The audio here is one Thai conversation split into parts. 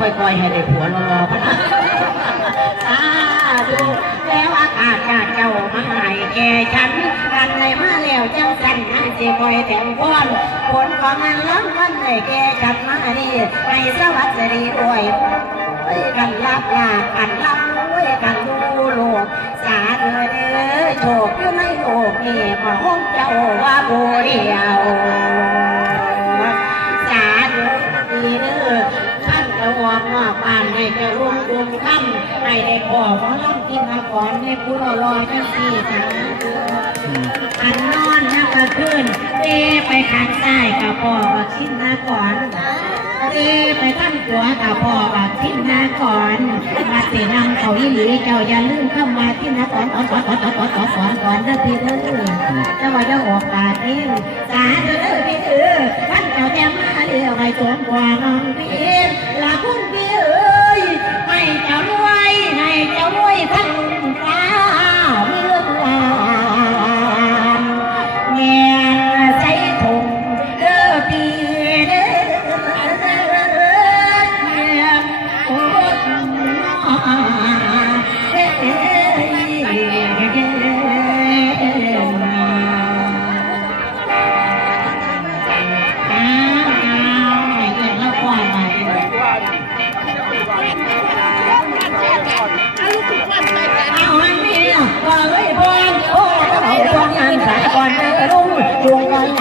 ค่อยๆให้ได้ผัวรอๆพันนะสาธุแล้วอากาศจากเจ้ามาให้แก่ฉันกันในมาแล้วจังสันนั่นสิคอยแถมพรผลของงานล้ำวันได้แก่ฉันมาดีให้สวัสดีด้วยไว้กันรับลากันรับไว้กันดูโลกสาธุเด้อโชคอยู่ในโลกนี้มาห้องเจ้าว่าบูเดียว อ่านให้จะร่วมรวมคำให้ได้ขอหมอลำกินอาก่อนให้ผู้รอรอจังสี่สาธุอันนอนนะก็ขึ้นเตไปข้างซ้ายกับพ่อกับชิ้นนาก่อนเตไปข้างขวากับพ่อกับชิ้นนาก่อนมาสีนำเขาอีหลีเจ้าอย่าลืมเข้ามาที่นาก่อนก่อนก่อนก่อนก่อนก่อนก่อนก่อนเด้อพี่เด้อเจะว่าจะออกปากเองสาธุเด้อพี่เด้อท่านเจ้าแต่มาเรียกให้สมความพี่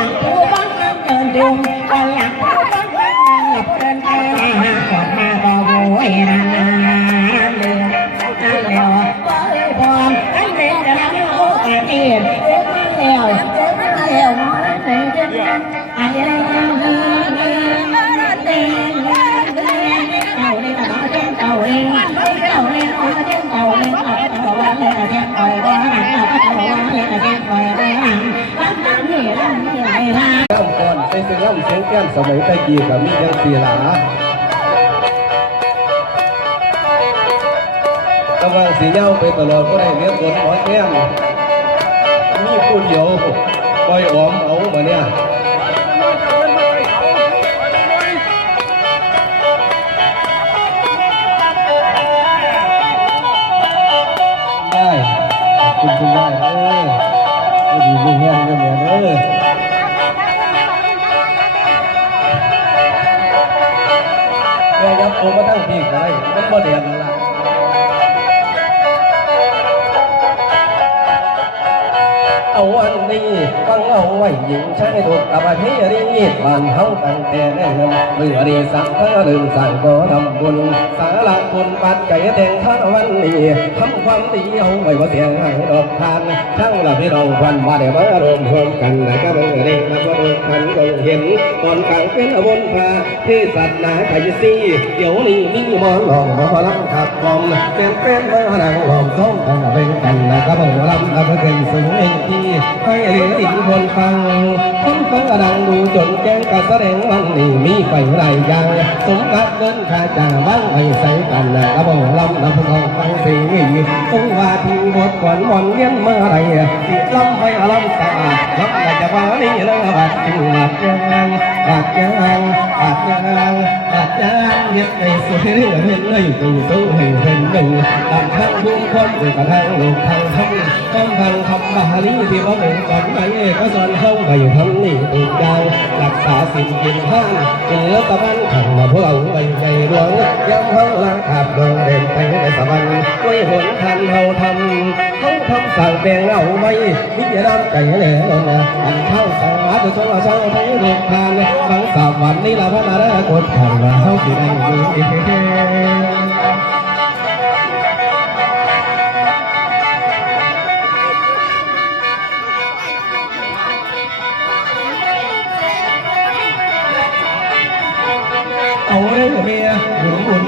làng phố bắc nam đền đường và làng phố bắc nam đang ngập trên cao còn ma bò vui ra Hãy subscribe cho kênh Ghiền Mì Gõ Để không bỏ lỡ những video hấp dẫn ใส่เสื้อน้ำเสียงแก้มสมัยตะกี้กับมิยังสีหลาตะวันสีเย้าไปตลอดก็ได้เลี้ยงบนหัวแก้มมีผู้เดียวปล่อยออก เอาอันนี้ฟังเอาไว้หญิงชายถูกกับอาพี่รีบ้านเฮาตั้งแต่แน่นเมื่อดีสังพระลืมสั่งก็ทำบุญสาระบุญปัดใจแต่งท่าวันนี้ทำความดีเอาไว้บ่าเสียงให้ดอกทานทั้งละพี่น้องวันมาได้มารวมรวมกันนะก็เมื่อนี้นับว่าดูขันคงเห็นตอนกลางเป็นอบนพาเทศนาไก่ซี่เดี๋ยวนี้มีมอนหลองหมอลำขับกลอมแฟนแฟนมาดังหลอมซ้อมกันเป็นกันนะก็เมื่อลำเอาไปเป็นสูงเองที่ ให้เหลืออีกคนฟังคนฟังดังดูจนแจ้งการแสดงวันนี้มีไฟไรยอย่างสมกับเงินค่าจ้างบ้างไม่ใส่กันนะก็เมื่ลำนำฟังฟังเสียงองว่าทิ้งบทก่อนวันเลี้ยนเมื่อไรสิลำไปลำตาลำ อยากจะว่านี่เลยบัดจึงหลับยังบัดยังบัดยังบัดยังเย็บในสุดเรื่เห็นเลยตูตู้ให้เห็นหนึ่งตามทางบุญคนหรือกระทั่งลูกทางทำต้องทางคำบาลีที่ว่าเป็นก่อนไหนก็สอนเข้าไปอยู่ทำนี่ถูกยาวรักษาสิ่งกินห้างเป็นเลือตะวันขังมาพวกเราไปใจหลวงย้ำห้องลาขับดวงเด่นไปในสวรรค์ไว้หนทันเฮาทำ เขาทำสั่งแบ่งเราไว้มิจารณใจแหล่นะอันเท่าสารจะชงเราเช่าไทยเด็กทานบางสามวันนี้เราพระนารากดขันเราเฮาที่ได้อยู่ดี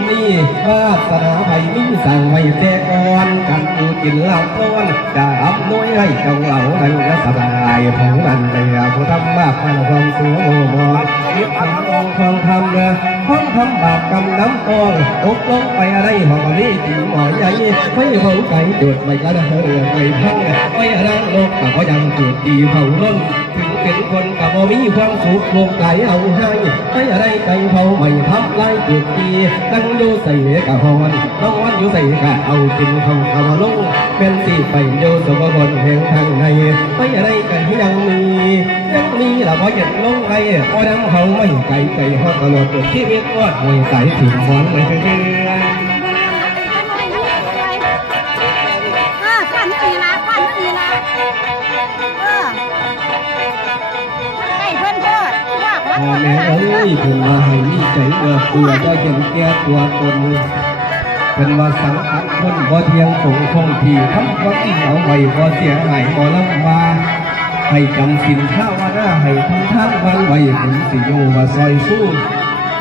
นี่วาสนาไผ่มิ่งสั่งไว้แต่ก่อนกันอยู่กินเหล้านอนจะอับน้อยให้เจ้าเหล่านั้นก็สบายผังนั้นเลยผู้ทำมากพันความสูงโอ้บอยึดถึงองค์ทองคำเนห้องทำบาปกรรมน้ำตองตกลงไปอะไรหอมนี้จีหมอใหญ่ไม่หงใจจุดไม่กระเฮือไม่พังไม่รังโลกแต่ก็ยังจุดดีเผาล้นถึง เป็นคนกับบ่มีความสุขโลกไหลเอาให้ไม่อะไรใจเขาไม่ทำลายเกียรติตั้งอยู่ใส่กะฮอนน้องวันอยู่ใส่กะเอากินเขาเอามาลงเป็นสีไปเดียสมบูรณ์แห่งทางในไม่อะไรกันยังมียังมีละพอเห็นลงไงพอน้ำเขาไม่ไกลใจฮอดตลอดชีวิตวอดไม่ใส่ถึงหอนเลยเออควันนี่ละควันนี่ละ พอแลายเอ้ยเพิ่นมาให้มีใจเอื้อเฟื้อได้เห็นแก่ตัวตนเพิ่นว่าสังขารคนบ่เที่ยงคงคงที่ทำบ่ที่เอาไว้บ่เสียหายบ่ลำบากให้จำสินข้าวหน้าให้ทำทานวันไว้บุญสิอยู่มาซอยสู้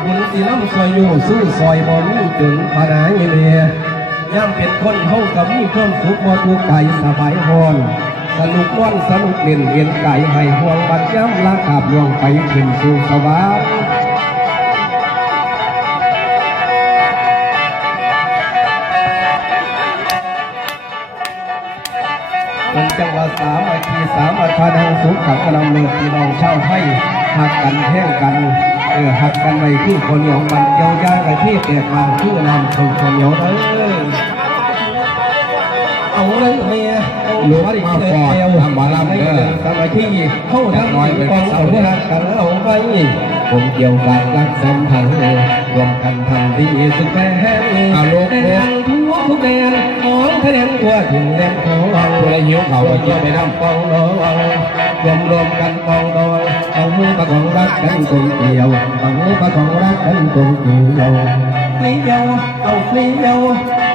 บุญสิน้ำซอยอยู่สู้ซอยบ่มีจนพานาเยเลียย่ำเป็นคนเฮากับมีความสุขบ่ทุกข์กายสบายฮอน สนุกม่วนสนุกเล่นเรียนไก่ให้ห่วงบัดย้ำลาขาบลวงไปขึ้นสู่สวรรค์เป็นจังหวะสามอาคีสามอาคาดังสุขขังกำลังเลือพี่น้องชาวไทยหักกันแท่งกันเออหักกันไว้คือคนเหนียวมันเยียวยาไอ้ที่แตกบางคือนำคนคนเหนียวเด้อ เอาเลยเมียหลูกมาฟอดทำบาลำเด้อสมัยที่เข้าทำน้อยเป็นเอาเพื่อหักกันเอาไว้ผมเกี่ยวกับรักสัมพันธ์รวมกันทำดีสุดแม่เอาลูกแดงทั่วทุกแดนของคะแนนทั่วถึงแดนของเราผู้ใดหิวเขาก็กินไปน้ำปองดองรวมรวมกันปองดองเอามือประของรักกันกลมเกลียวเอามือประของรักกันกลมเกลียวเกลียวเอาเกลียว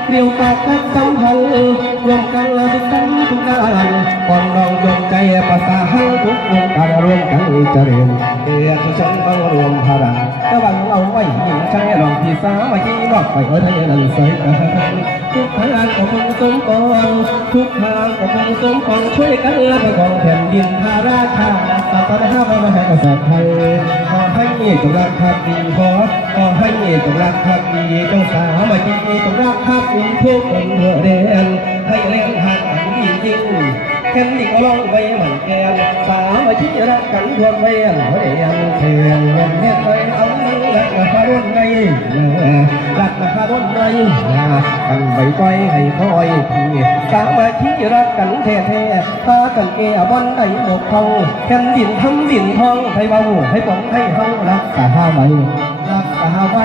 เรียวปากันสัมพันธ์รวมกันทุกทั้งทุกด้านปองดองดวงใจ ภาษาหังทุกวงการรวมกันเจริญเอียทุชนบังรวมพลังตะวันเอาไว้หญิงชายลองที่สามาที่นอกไปเอ้ยทะเลนั้นใสกันทุกทางก็คงสมปองทุกทางก็คงสมปองช่วยกันละประกองแผ่นดินทาราชาตาตาห้าพระมหากษัตริย์ไทยขอให้จงรักภักดีขอขอให้จงรักภักดีจงสามาจีจงรักภักดีทุกคนเมื่อเดนให้ วนไปอันหัวเดียนเทียนเงินเฮ็ดไปเอาลักมาคารุ่นในลักมาคารุ่นในกันไปไปให้คอยพี่สามาชี้รักกันแท้แท้พากันแก่บอนไดหมกเขาแค่นดินทำดินทองให้เบาให้ปองให้เฮารักกะห้าใบรักกะห้าใบ